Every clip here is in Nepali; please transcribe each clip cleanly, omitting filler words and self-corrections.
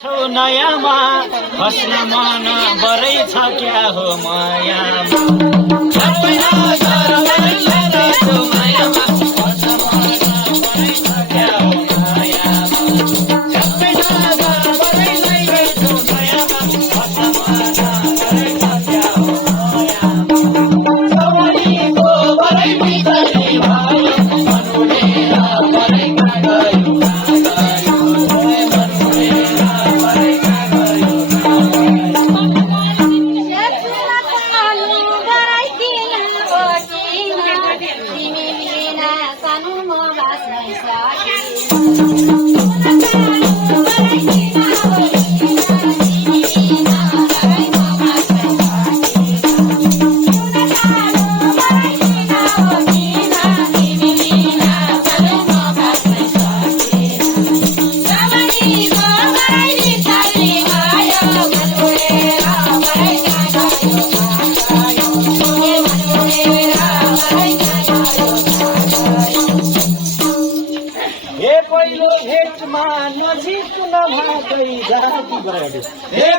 नयाँमा हस्न मन बरै छ क्या हो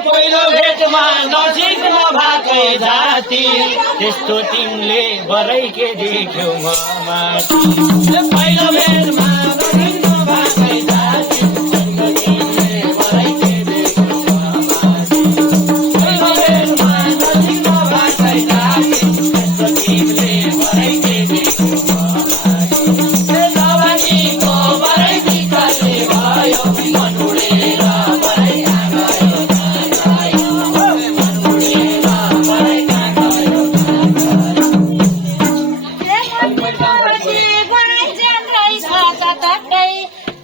पहिलो भेटमा नजिक नभएकै जाति त्यस्तो तिमीले बरै के देख्यौ पहिलो भेटमा नजिक नभएकै जाति तिमीले बरै के देख्यौ पहिलो भेटमा नजिक नभएकै जाति त्यस्तो तिमीले बरै के देख्यौ जवानीको बरै बिकाले भयो मन उडेर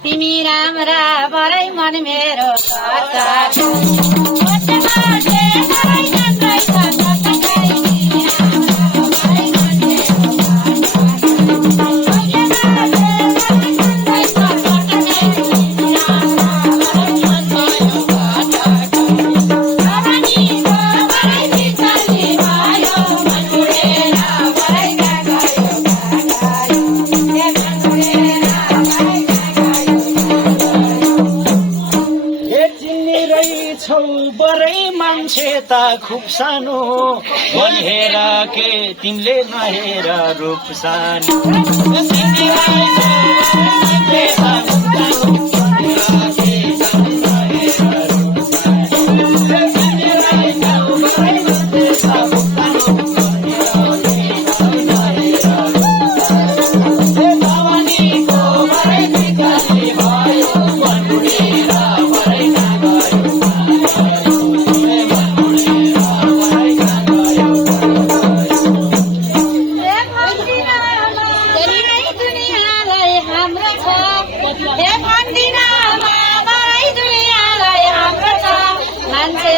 तिमी राम्रा बरै मन मेरो बरै मान्छे त खुब सानो हेर के तिमीले नहेर रूप सानो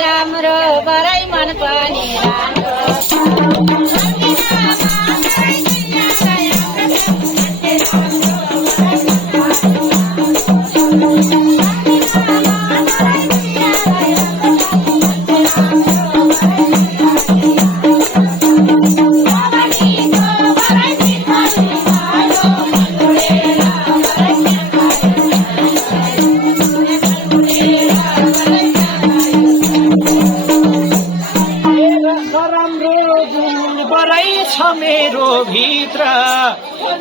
राम्रो बरै मन पनि मेरो भित्र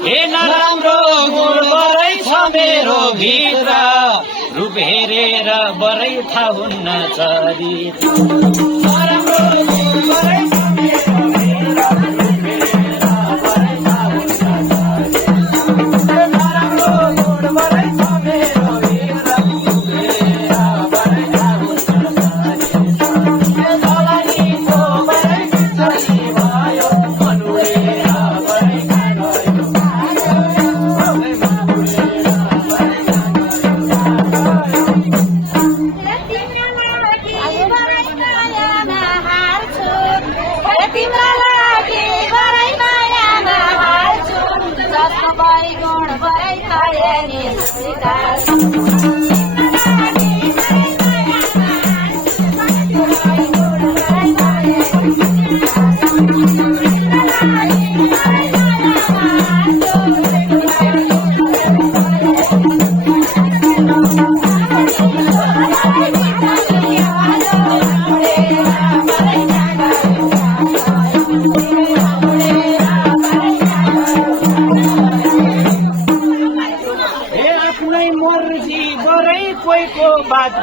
हे नराम्रो गुण बरै छ मेरो भित्र रूप हेरेर बरै थाहा हुन्न चरित्र नराम्रो गुण बरै छ मेरो भित्र नराम्रो गुण बरै छ मेरो भित्र गुण बरै खाए नि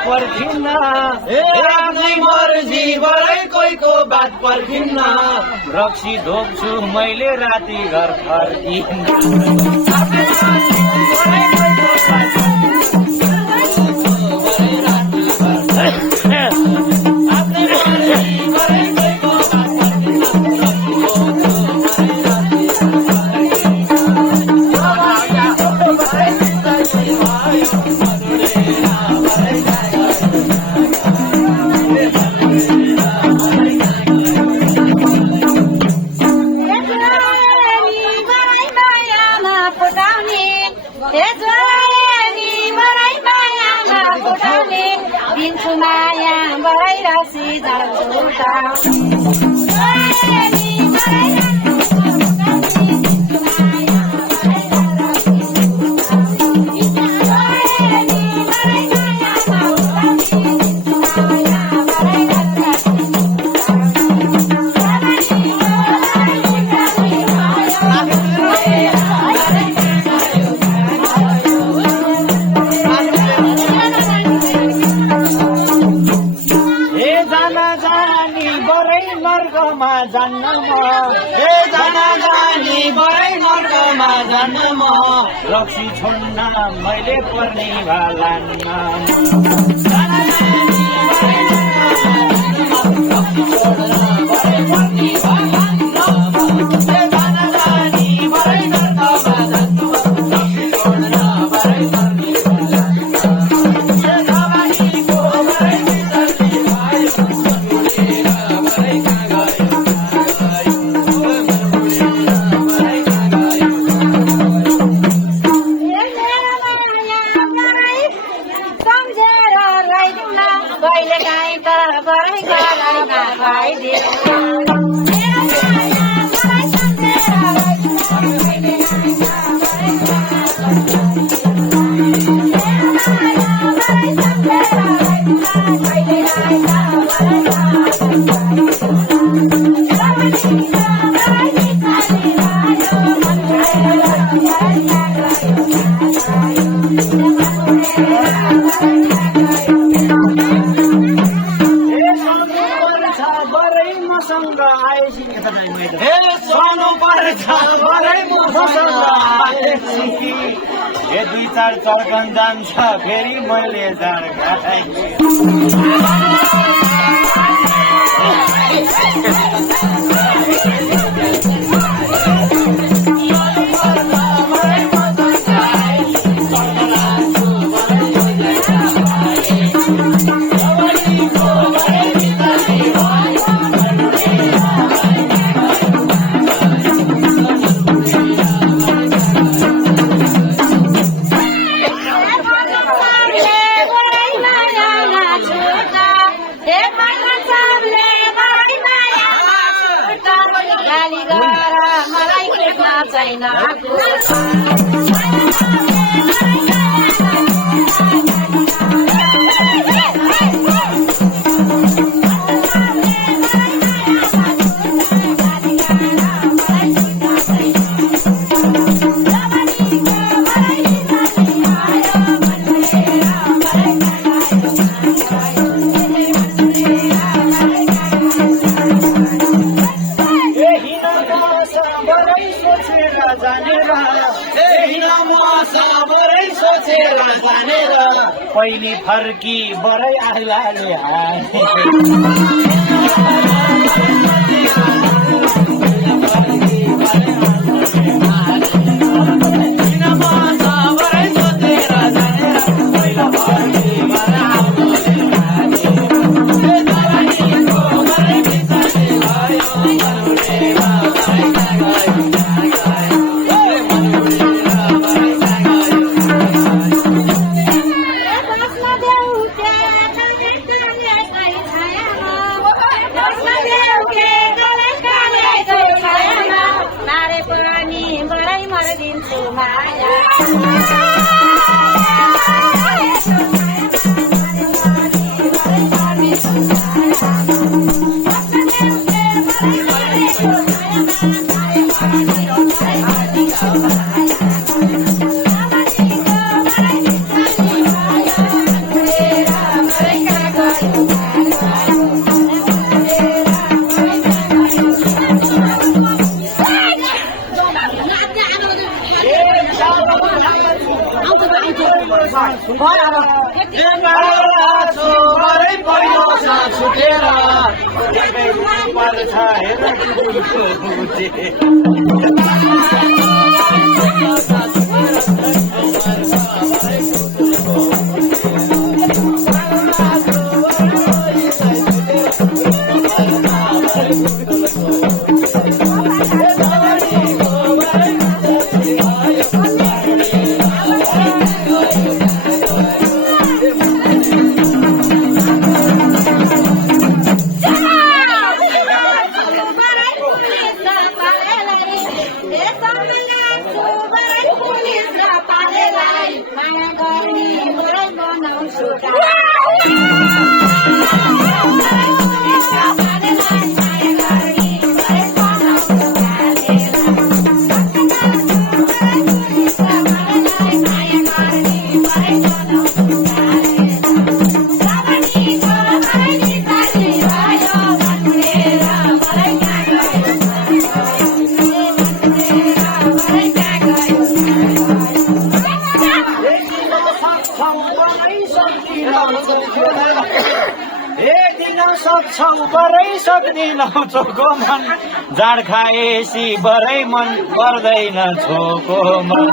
पर्खिन्न आफ्नै मर्जी बरै कोहीको बात पर्खिन्न रक्सी ढोक्छु मैले राति घर फर्किन्न दिन्छु माया बरै रक्सी जान्छु जान्न म जाना जानी बरै नर्कमा जान्न म रक्सी छोड्न मैले पर्ने भालान्न कहिले काहीँ तर बरै गलामा सोनु पर्छ बरै मसँग ए दुई चार चर्कन जान्छ फेरि मैले झर्काएँ मलाई खेल्न छैन पहिले फर्की बरै आलाले हाने खाएर कुकुरको बुझे सक्छौ बरै सक्दिनौ चोको मन जाड खाएसी बरै मन पर्दैन छोको मन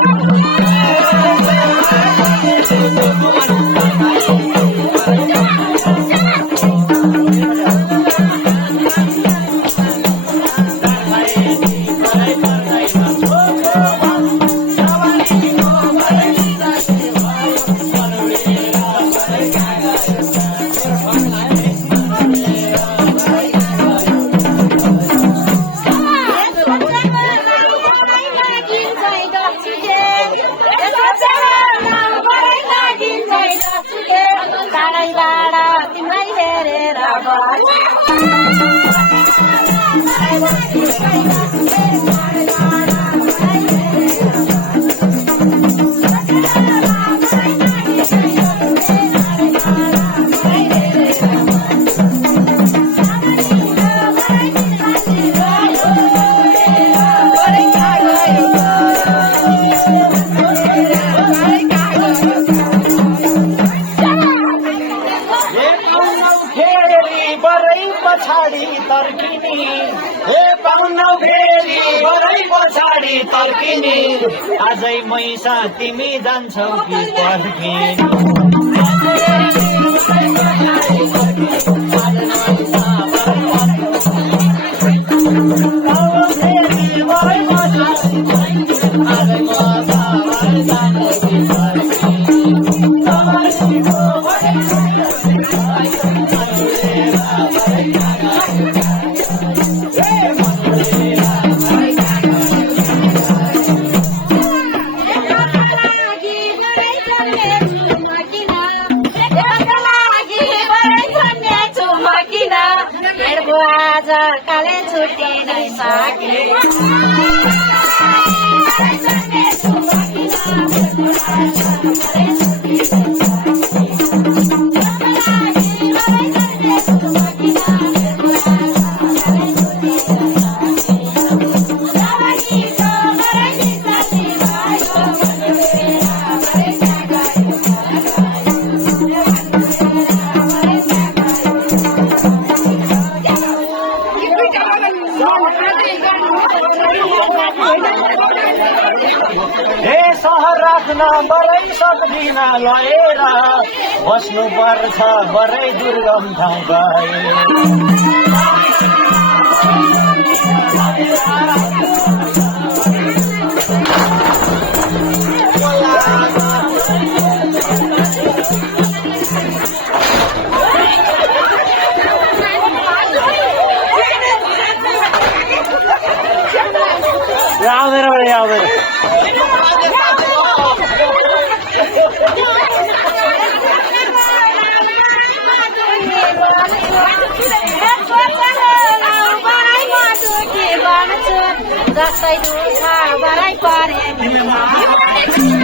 पछाडि तर्किने हे पाउनौ फेरि बरै पछाडि तर्किने आजै मैसा तिमी जान्छौ कि पर्खिने आज काले छुट्टी नै सके हे सहर राख्न बरै सक्दिन लएर बस्नु पर्छ बरै दुर्गम ठाउँ गएर आउँदैन जस्तै दुःख बरै परे